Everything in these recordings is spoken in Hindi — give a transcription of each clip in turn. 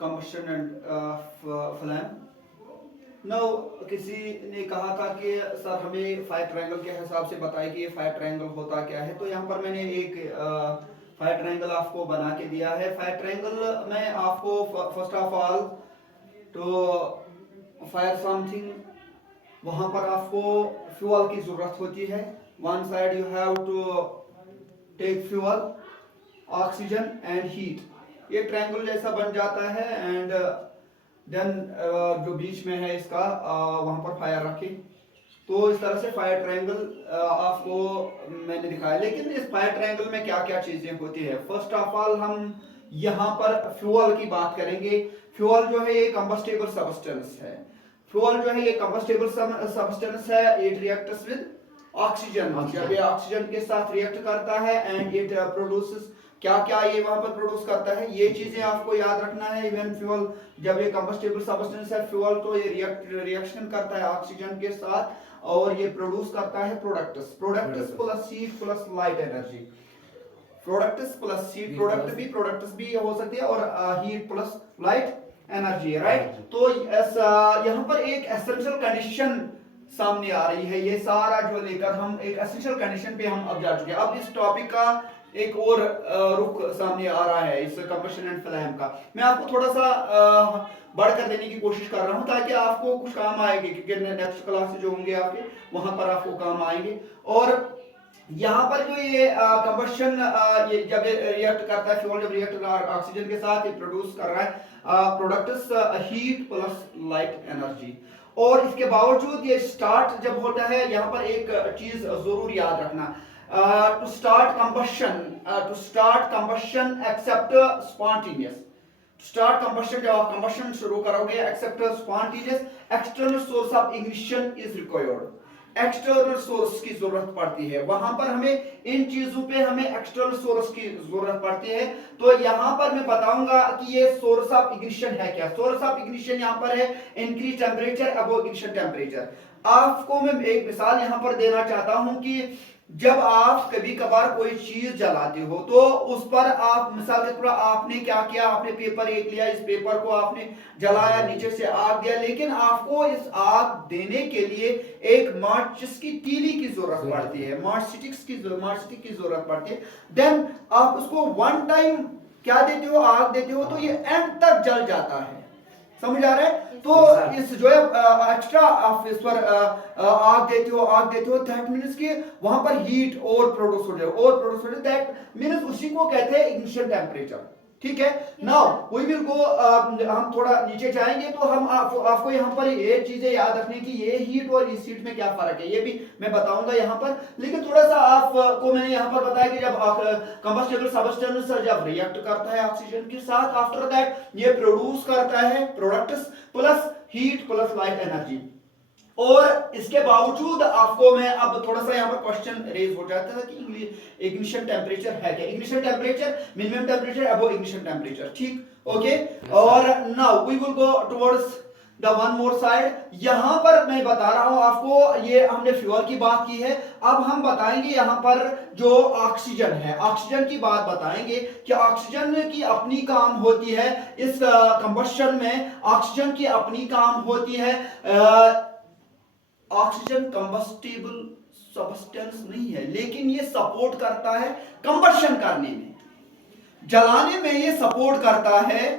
combustion and flame. Now किसी ने कहा था कि सर हमें फायर ट्रायंगल के हिसाब से बताएं कि ये फायर ट्रायंगल होता क्या है। तो यहाँ पर मैंने एक फायर ट्रायंगल आपको बना के दिया है। फायर ट्रायंगल में आपको फर्स्ट ऑफ ऑल तो फायर समथिंग, वहां पर आपको फ्यूल की जरूरत होती है। One side you have to take fuel, oxygen and heat. ये ट्रायंगल जैसा बन जाता है एंड देन जो बीच में है इसका वहां पर फायर रखे। तो इस तरह से फायर ट्रायंगल आपको मैंने दिखाया। लेकिन इस फायर ट्रायंगल में क्या क्या चीजें होती है, फर्स्ट ऑफ ऑल हम यहाँ पर फ्यूल की बात करेंगे। फ्यूल जो है ये कंबस्टेबल सब्सटेंस है। फ्यूल जो है ये कंबस्टेबल सब्सटेंस है। It reacts with oxygen. जब ये ऑक्सीजन के साथ रिएक्ट करता है एंड इट प्रोड्यूसेस, क्या क्या ये वहां पर प्रोड्यूस करता है, ये चीजें आपको याद रखना है। इवन फ्यूल, जब ये कंबस्टेबल सब्सटेंस है फ्यूल, तो ये रिएक्शन करता है ऑक्सीजन के साथ और ये प्रोड्यूस करता है products. Products plus heat plus light energy. Products plus heat, products भी हो सकती है और heat plus light energy, right. तो यहाँ पर एक एसेंशियल कंडीशन सामने आ रही है। ये सारा जो लेकर हम एक एसेंशियल कंडीशन पे हम अब जा चुके हैं। अब इस टॉपिक का एक और रुख सामने आ रहा है इस कंबशन एंड फ्लेम का। मैं आपको थोड़ा सा बढ़कर देने की कोशिश कर रहा हूं ताकि आपको कुछ काम आएंगे, क्योंकि नेक्स्ट क्लास जो होंगे आपके वहां पर आपको काम आएंगे। और यहाँ पर जो ये कंबशन ये जब रिएक्ट करता है, फ्यूल जब रिएक्ट ऑक्सीजन के साथ ये प्रोड्यूस कर रहा है products heat plus light energy. और इसके बावजूद ये स्टार्ट जब होता है, यहाँ पर एक चीज जरूर याद रखना, to start combustion except spontaneous. To start combustion, जब आप combustion शुरू करोगे except spontaneous, external source of ignition is required. External source की जरूरत पड़ती है। वहां पर हमें इन चीजों पे हमें एक्सटर्नल सोर्स की जरूरत पड़ती है। तो यहां पर मैं बताऊंगा कि ये सोर्स ऑफ इग्निशन है क्या। सोर्स ऑफ इग्निशन यहां पर है increase temperature above ignition temperature. आपको मैं एक मिसाल यहां पर देना चाहता हूं कि जब आप कभी कभार कोई चीज जलाते हो तो उस पर आप मिसाल के तौर पर आपने क्या किया, आपने पेपर एक लिया, इस पेपर को आपने जलाया, नीचे से आग दिया, लेकिन आपको इस आग देने के लिए एक माचिस की तीली की जरूरत पड़ती है, माचिस की जरूरत पड़ती है। देन आप उसको वन टाइम क्या देते हो, आग देते हो, तो ये एंड तक जल जाता है। समझ आ रहा है। तो इस जो है एक्स्ट्रा आप इस पर आग देते हो दैट मींस कि वहां पर हीट और प्रोड्यूस हो जाए दैट मींस उसी को कहते हैं इग्निशन टेम्परेचर। ठीक है। नाउ वी विल गो, हम थोड़ा नीचे जाएंगे तो हम आपको यहाँ पर ये चीजें याद रखने की, ये हीट और इस हीट में क्या फर्क है ये भी मैं बताऊंगा यहाँ पर। लेकिन थोड़ा सा आपको मैंने यहाँ पर बताया कि जब कंबस्टेबल सब्सटेंस जब रिएक्ट करता है ऑक्सीजन के साथ, आफ्टर दैट ये प्रोड्यूस करता है products plus heat plus light energy. और इसके बावजूद आपको मैं अब थोड़ा सा यहाँ पर क्वेश्चन रेज हो जाता है कि इग्निशन टेम्परेचर है क्या। Ignition temperature minimum temperature above ignition temperature, ठीक ओके। और now we will go towards the one more side. यहां पर मैं बता रहा हूं आपको, ये हमने फ्यूल की बात की है, अब हम बताएंगे यहां पर जो ऑक्सीजन है, ऑक्सीजन की बात बताएंगे कि ऑक्सीजन की अपनी काम होती है इस कंबशन में। ऑक्सीजन की अपनी काम होती है, ऑक्सीजन कंबस्टेबल सब्सटेंस नहीं है, लेकिन ये सपोर्ट करता है कंबशन करने में, जलाने में ये सपोर्ट करता है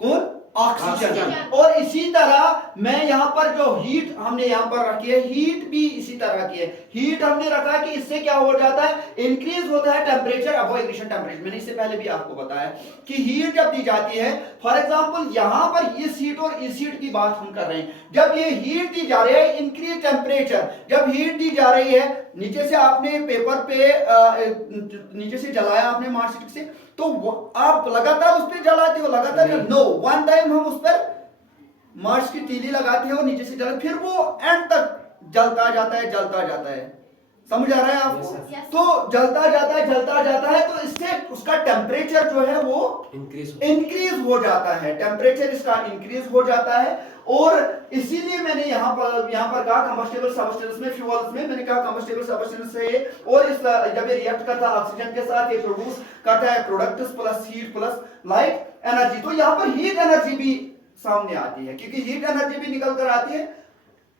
कौन, ऑक्सीजन। और इसी तरह मैं यहां पर जो हीट हमने यहां पर रखी है, हीट भी इसी तरह की है। हीट हमने रखा है कि इससे क्या हो जाता है, इंक्रीज होता है टेम्परेचर अबव इग्निशन टेम्परेचर। मैंने इससे पहले भी आपको बताया कि हीट जब दी जाती है, फॉर एग्जांपल यहां पर इस हीट और इस हीट की बात हम कर रहे हैं, जब ये हीट दी जा रही है इंक्रीज टेम्परेचर, जब हीट दी जा रही है, नीचे से आपने पेपर पे नीचे से जलाया आपने मार्कशीट से, तो आप लगातार उस पर जलाते हो, लगातार नो, वन टाइम हम उस पर मार्च की तीली लगाते हैं और नीचे से जलाते, फिर वो एंड तक जलता जाता है। समझ आ रहा है आपको? तो जलता जाता है तो इससे उसका टेम्परेचर जो है वो इंक्रीज हो जाता है, टेम्परेचर इसका इंक्रीज हो जाता है। और इसीलिए मैंने यहाँ पर कहा कंबस्टेबल सब्सटेंस में, फ्यूल्स में मैंने कहा कंबस्टेबल सब्सटेंस है। और इस जब ये रिएक्ट करता है ऑक्सीजन के साथ, ये प्रोड्यूस करता है products plus heat plus light energy, तो यहाँ पर हीट एनर्जी भी सामने आती है, क्योंकि हीट एनर्जी भी निकल कर आती है।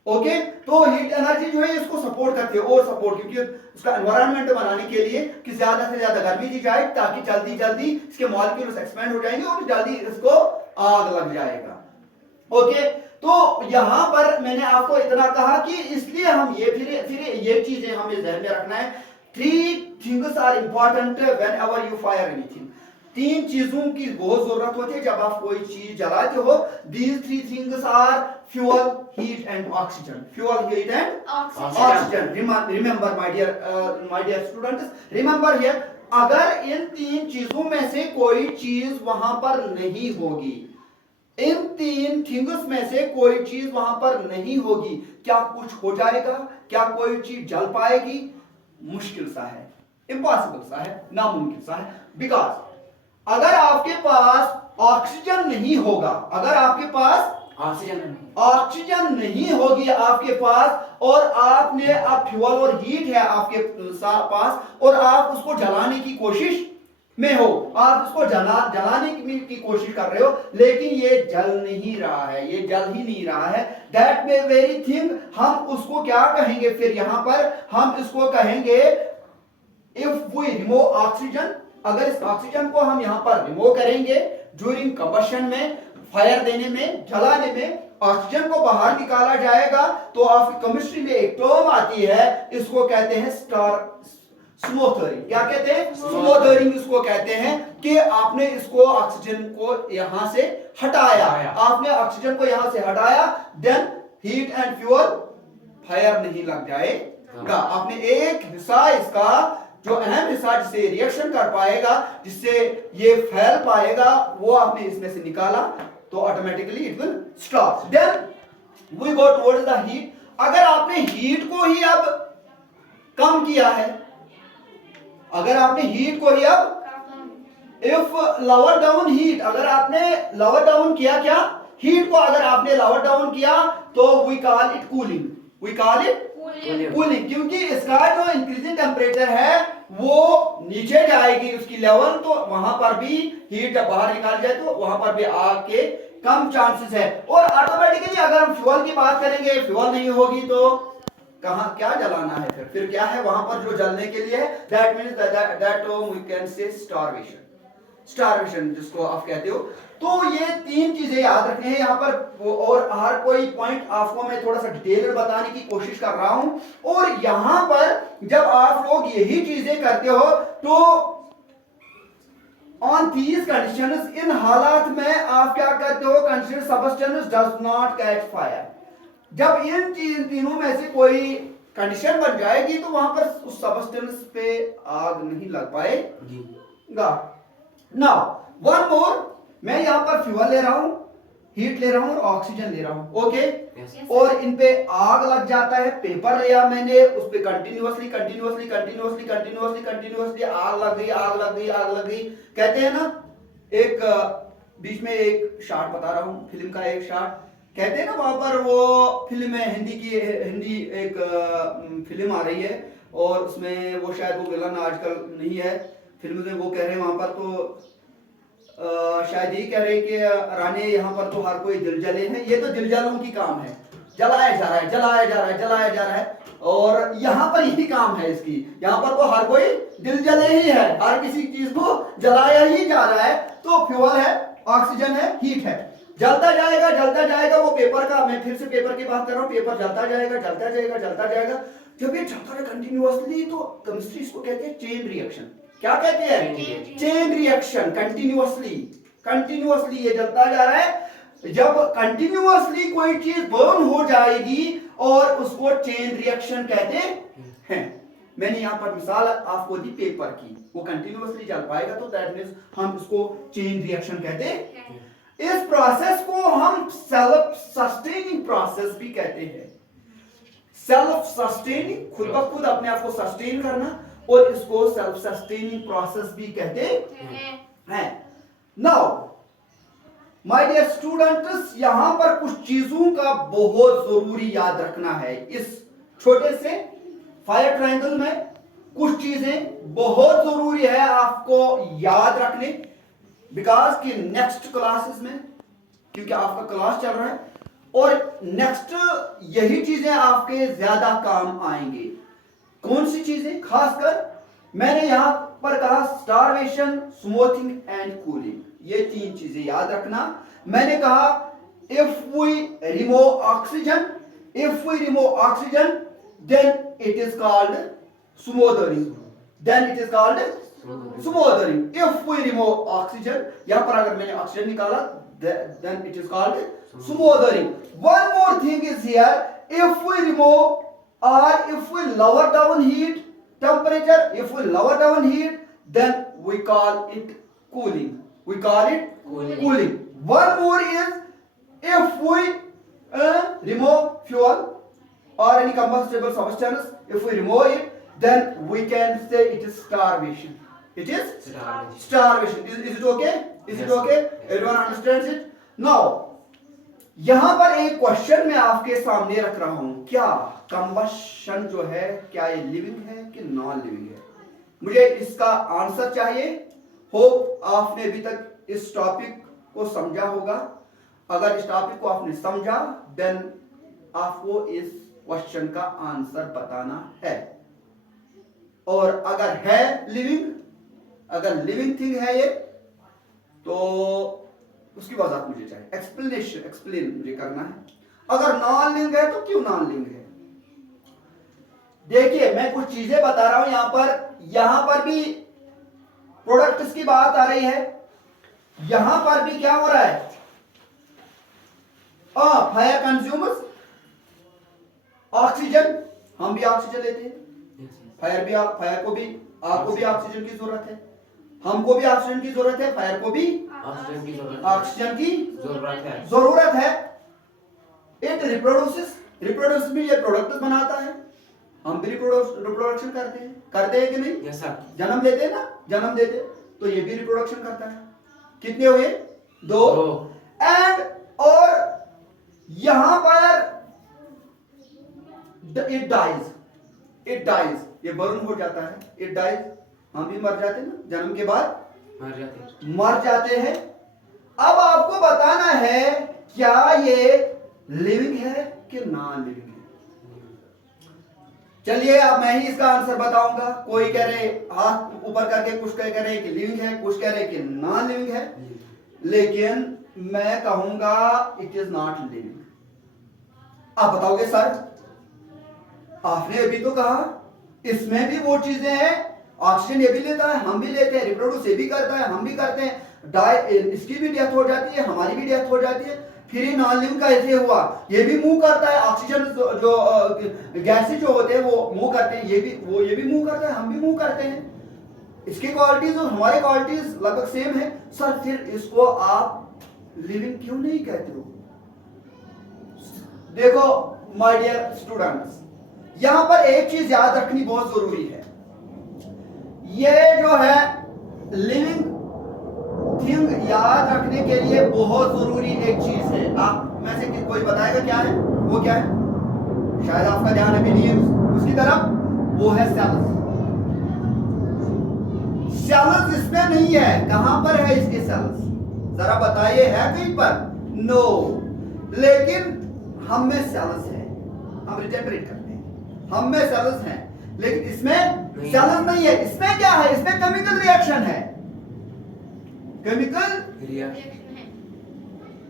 ओके, तो हीट एनर्जी जो है इसको सपोर्ट करती है, और सपोर्ट, क्योंकि उसका एनवायरनमेंट बनाने के लिए कि ज्यादा से ज्यादा गर्मी दी जाए, ताकि जल्दी जल्दी इसके मॉलिक्यूल्स एक्सपेंड हो जाएंगे और जल्दी इसको आग लग जाएगा। ओके, तो यहां पर मैंने आपको इतना कहा कि इसलिए हम फिर ये चीजें हमें ध्यान में रखना है। 3 things are important whenever you fire anything. 3 चीजों की बहुत जरूरत होती है जब आप कोई चीज जलाते हो। These 3 things are fuel, heat and oxygen. Fuel, heat and oxygen. Remember my dear students, remember here, अगर इन 3 चीजों में से कोई चीज वहां पर नहीं होगी, इन 3 थिंग्स में से कोई चीज वहां पर नहीं होगी, क्या कुछ हो जाएगा? क्या कोई चीज जल पाएगी? मुश्किल सा है, इम्पॉसिबल सा है, नामुमकिन सा है। बिकॉज अगर आपके पास ऑक्सीजन नहीं होगा, अगर आपके पास ऑक्सीजन नहीं होगी आपके पास, और आपने अब फ्यूल और हीट है आपके पास, और आप उसको जलाने की कोशिश में हो, आप उसको जलाने की कोशिश कर रहे हो, लेकिन ये जल नहीं रहा है, ये जल ही नहीं रहा है। दैट वेरी थिंग हम उसको क्या कहेंगे? फिर यहां पर हम इसको कहेंगे, इफ वी रिमूव ऑक्सीजन, अगर इस ऑक्सीजन को हम यहां पर रिमूव करेंगे ड्यूरिंग कंबशन में, फायर देने में, जलाने में, ऑक्सीजन को बाहर निकाला जाएगा, तो आपकी केमिस्ट्री में एक टर्म आती है, इसको कहते हैं स्मोथरिंग। क्या कहते हैं? स्मोथरिंग इसको कहते हैं कि आपने इसको ऑक्सीजन को यहां से हटाया, आपने ऑक्सीजन को यहां से हटाया, then heat and fuel fire नहीं लग जाएगा। आपने एक हिस्सा इसका, जो अहम हिस्सा जिससे रिएक्शन कर पाएगा, जिससे ये फैल पाएगा, वो आपने इसमें से निकाला, तो automatically it will stop. Then we go towards the heat. अगर आपने हीट को ही अब कम किया है, अगर आपने हीट को ही अब, इफ लोअर डाउन हीट, अगर आपने लोअर डाउन किया, क्या हीट को अगर आपने लोअर डाउन किया, तो we call it cooling, we call it cooling, क्योंकि इसका जो इंक्रीजिंग टेम्परेचर है वो नीचे जाएगी उसकी लेवल, तो वहां पर भी हीट जब बाहर निकाल जाए तो वहां पर भी आग के कम चांसेस है। और ऑटोमेटिकली अगर हम फ्यूल की बात करेंगे, फ्यूल नहीं होगी तो कहां क्या जलाना है? फिर क्या है वहां पर जो जलने के लिए है? That means that we can say starvation, starvation जिसको आप कहते हो। तो ये 3 चीजें याद रखनी है यहाँ पर, और हर कोई पॉइंट आपको मैं थोड़ा सा डिटेल में बताने की कोशिश कर रहा हूं। और यहां पर जब आप लोग यही चीजें करते हो, तो ऑन दीज कंडीशंस, इन हालात में आप क्या करते हो? Consider substance does not catch fire. जब इन तीनों में से कोई कंडीशन बन जाएगी, तो वहां पर उस सब्सटेंस पे आग नहीं लग पाएगा। नाउ वन मोर, मैं यहां पर फ्यूल ले रहा हूं, हीट ले रहा हूं और ऑक्सीजन ले रहा हूं, ओके? और इन पे आग लग जाता है। पेपर लिया मैंने, उस पे कंटिन्यूअसली आग लग गई, आग लग गई, आग लग गई। कहते हैं ना, एक बीच में एक शॉट बता रहा हूं, फिल्म का एक शॉट, कहते हैं ना वहां पर वो फिल्म है, हिंदी एक फिल्म आ रही है, और उसमें वो शायद वो विलन आजकल नहीं है फिल्म में, वो कह रहे हैं वहां पर, तो शायद यही कह रहे कि रानी यहाँ पर तो हर कोई दिल जले हैं। ये तो दिल जलों की काम है, जलाया जा रहा है, जलाया जा रहा है, जलाया जा रहा है, और यहाँ पर यही काम है इसकी। यहाँ पर तो हर कोई दिल जले ही है, हर किसी चीज को जलाया ही जा रहा है। तो फ्यूल है, ऑक्सीजन है, हीट है, जलता जाएगा, जलता जाएगा। वो पेपर का, मैं फिर से पेपर की बात कर रहा हूँ, पेपर जलता जाएगा, जलता जाएगा, जलता जाएगा। जब ये चलता है कंटिन्यूअसली, तो केमिस्ट्री इसको कहते हैं चेन रिएक्शन। क्या कहते हैं? Chain reaction. कंटिन्यूअसली ये जलता जा रहा है। जब कंटिन्यूअसली कोई चीज बर्न हो जाएगी, और उसको चेन रिएक्शन कहते हैं। मैंने यहां पर मिसाल आपको दी पेपर की, वो कंटिन्यूअसली जल पाएगा, तो दैट मींस हम इसको चेन रिएक्शन कहते हैं। इस प्रोसेस को हम सेल्फ सस्टेनिंग प्रोसेस भी कहते हैं। सेल्फ सस्टेनिंग, खुद ब खुद अपने आप को सस्टेन करना, और इसको सेल्फ सस्टेनिंग प्रोसेस भी कहते हैं। नाउ माय डियर स्टूडेंट्स, यहां पर कुछ चीजों का बहुत जरूरी याद रखना है। इस छोटे से फायर ट्रायंगल में कुछ चीजें बहुत जरूरी है आपको याद रखने। बिकॉज कि नेक्स्ट क्लासेस में, क्योंकि आपका क्लास चल रहा है और नेक्स्ट यही चीजें आपके ज्यादा काम आएंगी। कौन सी चीजें? खासकर मैंने यहां पर कहा स्टारवेशन, स्मूथिंग एंड कूलिंग, ये 3 चीजें याद रखना। मैंने कहा if we remove oxygen, then it is called smothering, if we remove oxygen, यहां पर अगर मैंने ऑक्सीजन निकाला then it is called smothering. One more thing is here, if we remove or if we lower down heat temperature, then we call it cooling. One more is if we remove fuel or any combustible substance, if we remove it, then we can say it is starvation. It is starvation. Is it okay? Is it okay? Everyone understands it? Now, यहां पर एक क्वेश्चन मैं आपके सामने रख रहा हूं, क्या कंबशन जो है क्या ये लिविंग है कि नॉन लिविंग है? मुझे इसका आंसर चाहिए। होप आपने अभी तक इस टॉपिक को समझा होगा। अगर इस टॉपिक को आपने समझा देन आपको इस क्वेश्चन का आंसर बताना है। और अगर है लिविंग, अगर लिविंग थिंग है ये, तो उसकी वजह मुझे चाहिए, एक्सप्लेन मुझे करना है। अगर नॉन लिविंग है तो क्यों नॉन लिविंग है? देखिए मैं कुछ चीजें बता रहा हूं यहां पर भी प्रोडक्ट्स की बात आ रही है, यहां पर भी क्या हो रहा है? फायर कंज्यूमर्स ऑक्सीजन, हम भी ऑक्सीजन लेते हैं, फायर को भी, आपको भी ऑक्सीजन की जरूरत है, हमको भी ऑक्सीजन की जरूरत है, फायर को भी ऑक्सीजन की जरूरत है। इट रिप्रोड्यूस भी ये प्रोडक्ट बनाता है, हम भी रिप्रोडक्शन करते हैं कि नहीं? yes, sir. जन्म लेते हैं ना, जन्म देते, तो ये भी रिप्रोडक्शन करता है। कितने हुए? 2। एंड और यहां पर इट डाइज, ये बर्न हो जाता है, इट डाइज, हम भी मर जाते हैं ना, जन्म के बाद मर जाते हैं। अब आपको बताना है क्या ये लिविंग है कि नॉन लिविंग है? चलिए अब मैं ही इसका आंसर बताऊंगा। कोई कह रहे हाथ ऊपर करके, कुछ कह रहे कि लिविंग है, कुछ कह रहे कि नॉन लिविंग है, लेकिन मैं कहूंगा इट इज नॉट लिविंग। आप बताओगे सर आपने अभी तो कहा इसमें भी वो चीजें हैं, ऑक्सीजन ये भी लेता है, हम भी लेते हैं, रिप्रोड्यूस ये भी करता है, हम भी करते हैं, इसकी भी डेथ हो जाती है, हमारी भी डेथ हो जाती है, फिर ये नॉन लिविंग का ऐसे हुआ, ये भी मूव करता है, ऑक्सीजन जो गैसेज जो होते हैं वो मूव करते हैं, ये भी मूव करता है, हम भी मूव करते हैं, इसकी क्वालिटीज और हमारी क्वालिटीज लगभग सेम है। सर फिर इसको आप लिविंग क्यों नहीं कहते हो? देखो माय डियर स्टूडेंट्स, यहां पर एक चीज याद रखनी बहुत जरूरी है, ये जो है लिविंग थिंग याद रखने के लिए बहुत जरूरी एक चीज है। आप में से कोई बताएगा क्या है? वो क्या है? शायद आपका ध्यान अभी नहीं है उसकी तरफ, वो है सेल्स। सेल्स इसमें नहीं है, कहां पर है इसके सेल्स? जरा बताइए, है कहीं पर? नो, लेकिन हम में सेल्स है, हम रिजेनरेट करते हैं, हम में सेल्स हैं, लेकिन इसमें सेल्स नहीं है। इसमें क्या है? इसमें केमिकल रिएक्शन है, केमिकल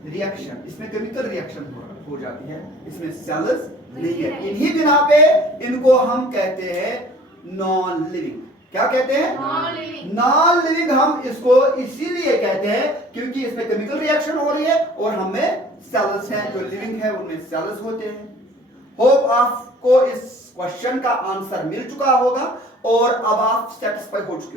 रिएक्शन, इसमें केमिकल रिएक्शन हो जाती है, इसमें सेल्स नहीं है। इन्हीं बिना पे इनको हम कहते हैं नॉन लिविंग। क्या कहते हैं? नॉन लिविंग हम इसको इसीलिए कहते हैं क्योंकि इसमें केमिकल रिएक्शन हो रही है और हमें सेल्स हैं, जो लिविंग है उनमें सेल्स होते हैं। होप आपको इस क्वेश्चन का आंसर मिल चुका होगा और अब आप सेटिस्फाई हो चुके हो।